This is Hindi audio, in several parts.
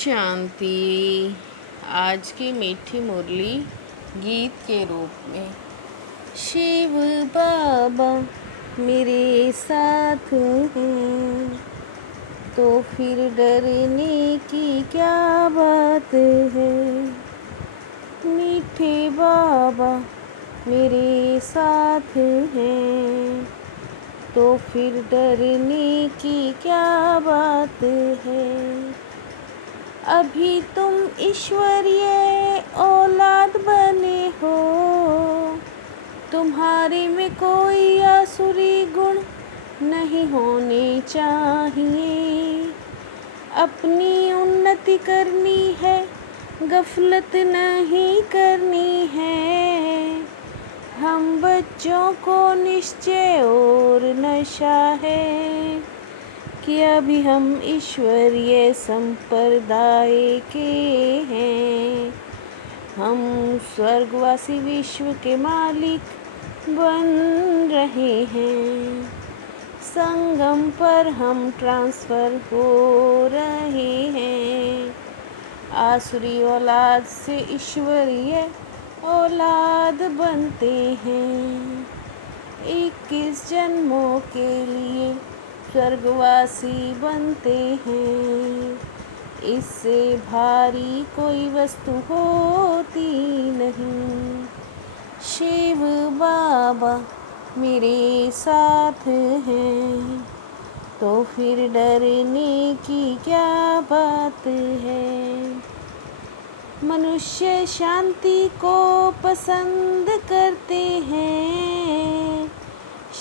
शांति। आज की मीठी मुरली गीत के रूप में। शिव बाबा मेरे साथ हैं, तो फिर डरने की क्या बात है। मीठे बाबा मेरे साथ हैं, तो फिर डरने की क्या बात है। अभी तुम ईश्वरीय औलाद बने हो, तुम्हारे में कोई आसुरी गुण नहीं होने चाहिए। अपनी उन्नति करनी है, गफलत नहीं करनी है। हम बच्चों को निश्चय और नशा है कि अभी हम ईश्वरीय संप्रदाय के हैं। हम स्वर्गवासी विश्व के मालिक बन रहे हैं। संगम पर हम ट्रांसफर हो रहे हैं। आसुरी औलाद से ईश्वरीय औलाद बनते हैं। 21 जन्मों के लिए स्वर्गवासी बनते हैं। इससे भारी कोई वस्तु होती नहीं। शिव बाबा मेरे साथ हैं, तो फिर डरने की क्या बात है। मनुष्य शांति को पसंद करते हैं,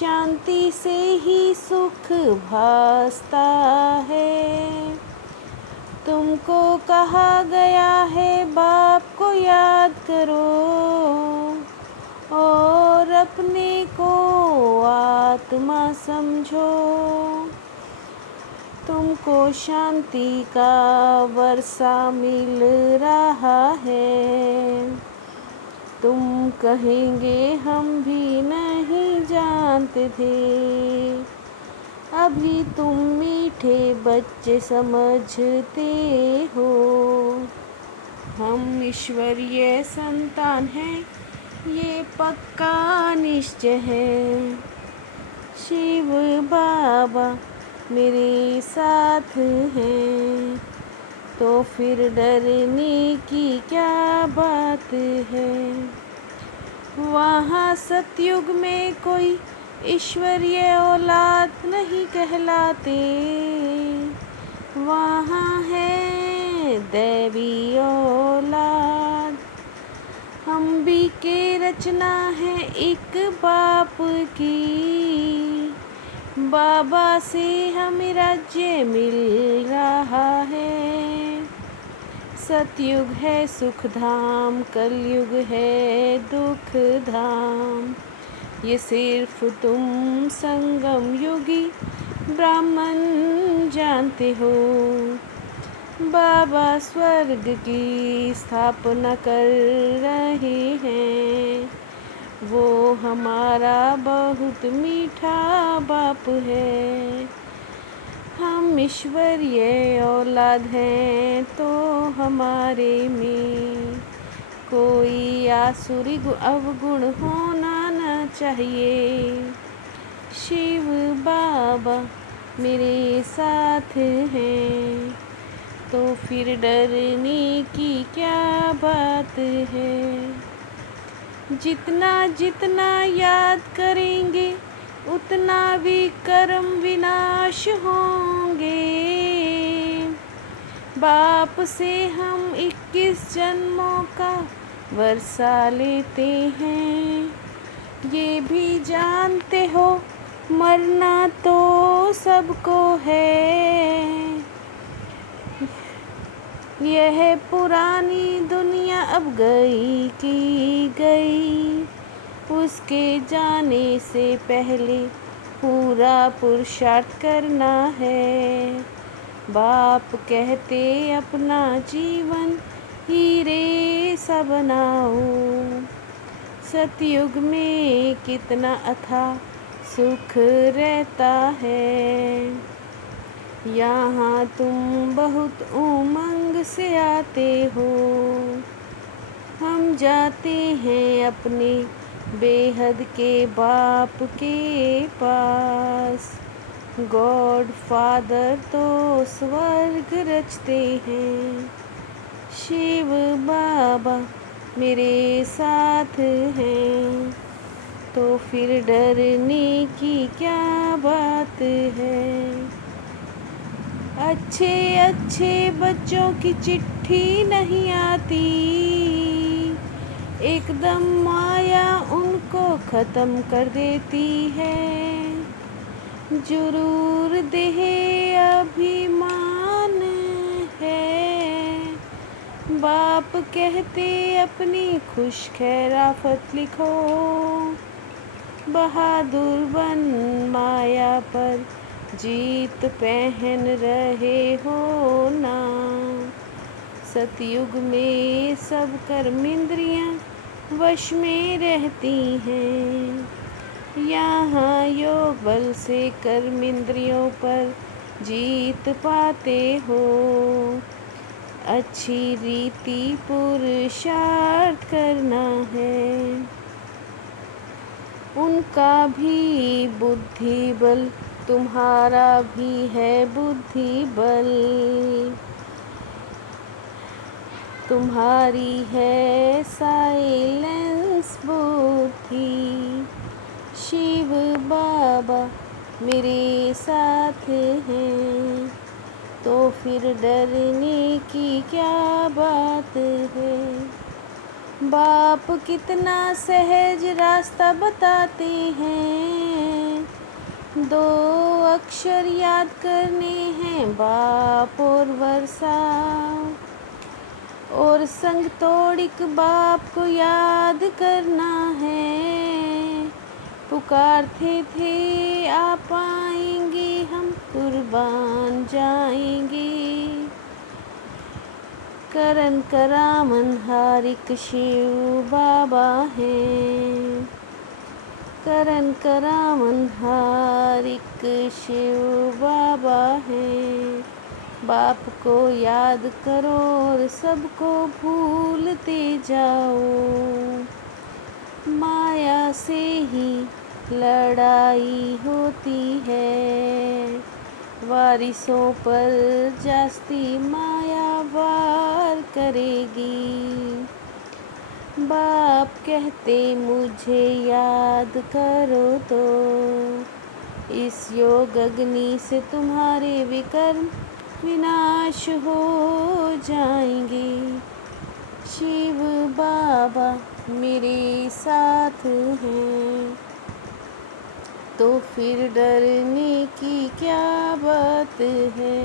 शांति से ही सुख भासता है। तुमको कहा गया है बाप को याद करो और अपने को आत्मा समझो। तुमको शांति का वर्षा मिल रहा है। तुम कहेंगे हम भी नहीं जानते थे। अभी तुम मीठे बच्चे समझते हो। हम ईश्वरीय संतान हैं, ये पक्का निश्चय है। शिव बाबा मेरे साथ हैं, तो फिर डरने की क्या बात है। वहाँ सतयुग में कोई ईश्वरीय औलाद नहीं कहलाते। वहाँ है दैवी औलाद। हम भी के रचना है एक बाप की। बाबा से हमें राज्य मिल रहा है। सतयुग है सुख धाम, कलयुग है दुख धाम। ये सिर्फ तुम संगम युगी ब्राह्मण जानते हो। बाबा स्वर्ग की स्थापना कर रहे हैं। वो हमारा बहुत मीठा बाप है। हम ईश्वरीय औलाद हैं, तो हमारे में कोई आसुरी अवगुण होना न चाहिए। शिव बाबा मेरे साथ हैं, तो फिर डरने की क्या बात है। जितना जितना याद करेंगे, उतना विकर्म विनाश होंगे। बाप से हम 21 जन्मों का वर्षा लेते हैं। ये भी जानते हो मरना तो सबको है। यह पुरानी दुनिया अब गई की गई। उसके जाने से पहले पूरा पुरुषार्थ करना है। बाप कहते अपना जीवन हीरे सा बनाओ। सतयुग में कितना अथाह सुख रहता है। यहाँ तुम बहुत उमंग से आते हो, हम जाते हैं अपने बेहद के बाप के पास। गॉड फादर तो स्वर्ग रचते हैं, शिव बाबा मेरे साथ हैं, तो फिर डरने की क्या बात है। अच्छे अच्छे बच्चों की चिट्ठी नहीं आती, एकदम माया उनको ख़त्म कर देती है। जरूर देह अभिमान है, बाप कहते अपनी खुश खैराफत लिखो। बहादुर बन माया पर जीत पहन रहे हो ना। सतयुग में सब कर्मेंद्रियाँ वश में रहती हैं, यहाँ योग बल से कर्मेंद्रियों पर जीत पाते हो। अच्छी रीति पुरुषार्थ करना है, उनका भी बुद्धि बल तुम्हारा भी है बुद्धि बल। तुम्हारी है साइलेंस बुद्धि, शिव बाबा मेरे साथ हैं, तो फिर डरने की क्या बात है। बाप कितना सहज रास्ता बताते हैं, 2 अक्षर याद करने हैं बाप और वर्षा, और संग तोड़िक बाप को याद करना है। पुकारते थे आ पाएंगे हम कुर्बान जाएंगे, करन करामन हारिक शिव बाबा हैं, करन करामन हारिक शिव बाबा हैं। बाप को याद करो और सबको भूलते जाओ, माया से ही लड़ाई होती है, वारिसों पर जास्ती माया वार करेगी। बाप कहते मुझे याद करो तो, इस योग अग्नि से तुम्हारे विकर्म विनाश हो जाएंगे। शिव बाबा मेरे साथ हैं, तो फिर डरने की क्या बात है।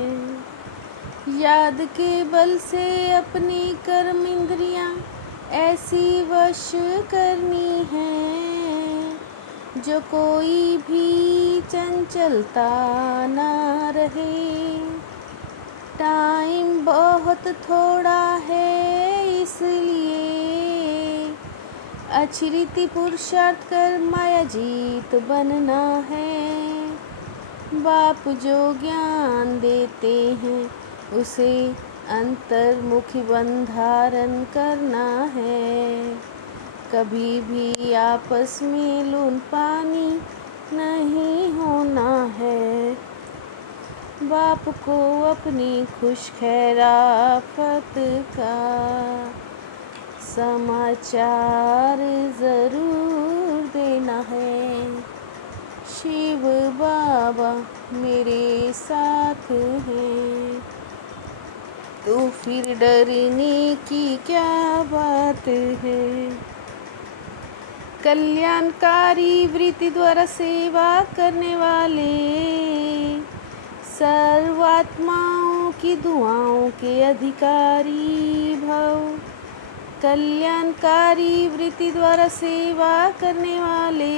याद के बल से अपनी कर्म इंद्रियां ऐसी वश करनी है, जो कोई भी चंचलता ना रहे। टाइम बहुत थोड़ा है, इसलिए अच्छी रीति पुरुषार्थ कर माया जीत बनना है। बाप जो ज्ञान देते हैं उसे अंतर्मुखी बंधारण करना है, कभी भी आपस में लून पानी नहीं होना है। बाप को अपनी खुश खैराफत का समाचार ज़रूर देना है। शिव बाबा मेरे साथ हैं, तो फिर डरने की क्या बात है। कल्याणकारी वृत्ति द्वारा सेवा करने वाले सर्वात्माओं की दुआओं के अधिकारी भव। कल्याणकारी वृत्ति द्वारा सेवा करने वाले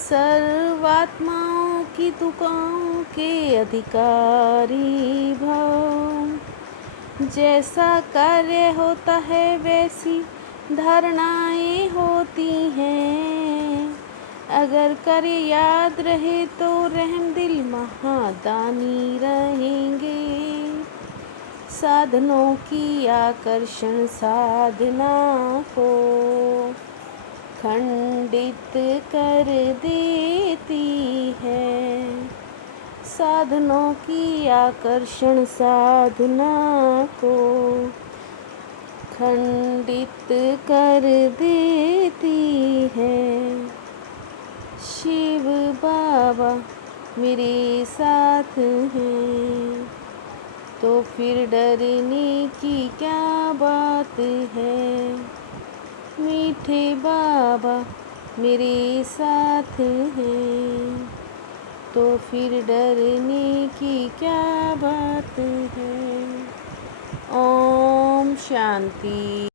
सर्वात्माओं की दुआओं के अधिकारी भव। जैसा कार्य होता है वैसी धारणाएं होती हैं, अगर कार्य याद रहे तो रहम दिल महादानी रहेंगे। साधनों की आकर्षण साधना को खंडित कर देती है। साधनों की आकर्षण साधना को खंडित कर देती है। शिव बाबा मेरे साथ हैं, तो फिर डरने की क्या बात है। मीठे बाबा मेरे साथ हैं, तो फिर डरने की क्या बात है। ओम शांति।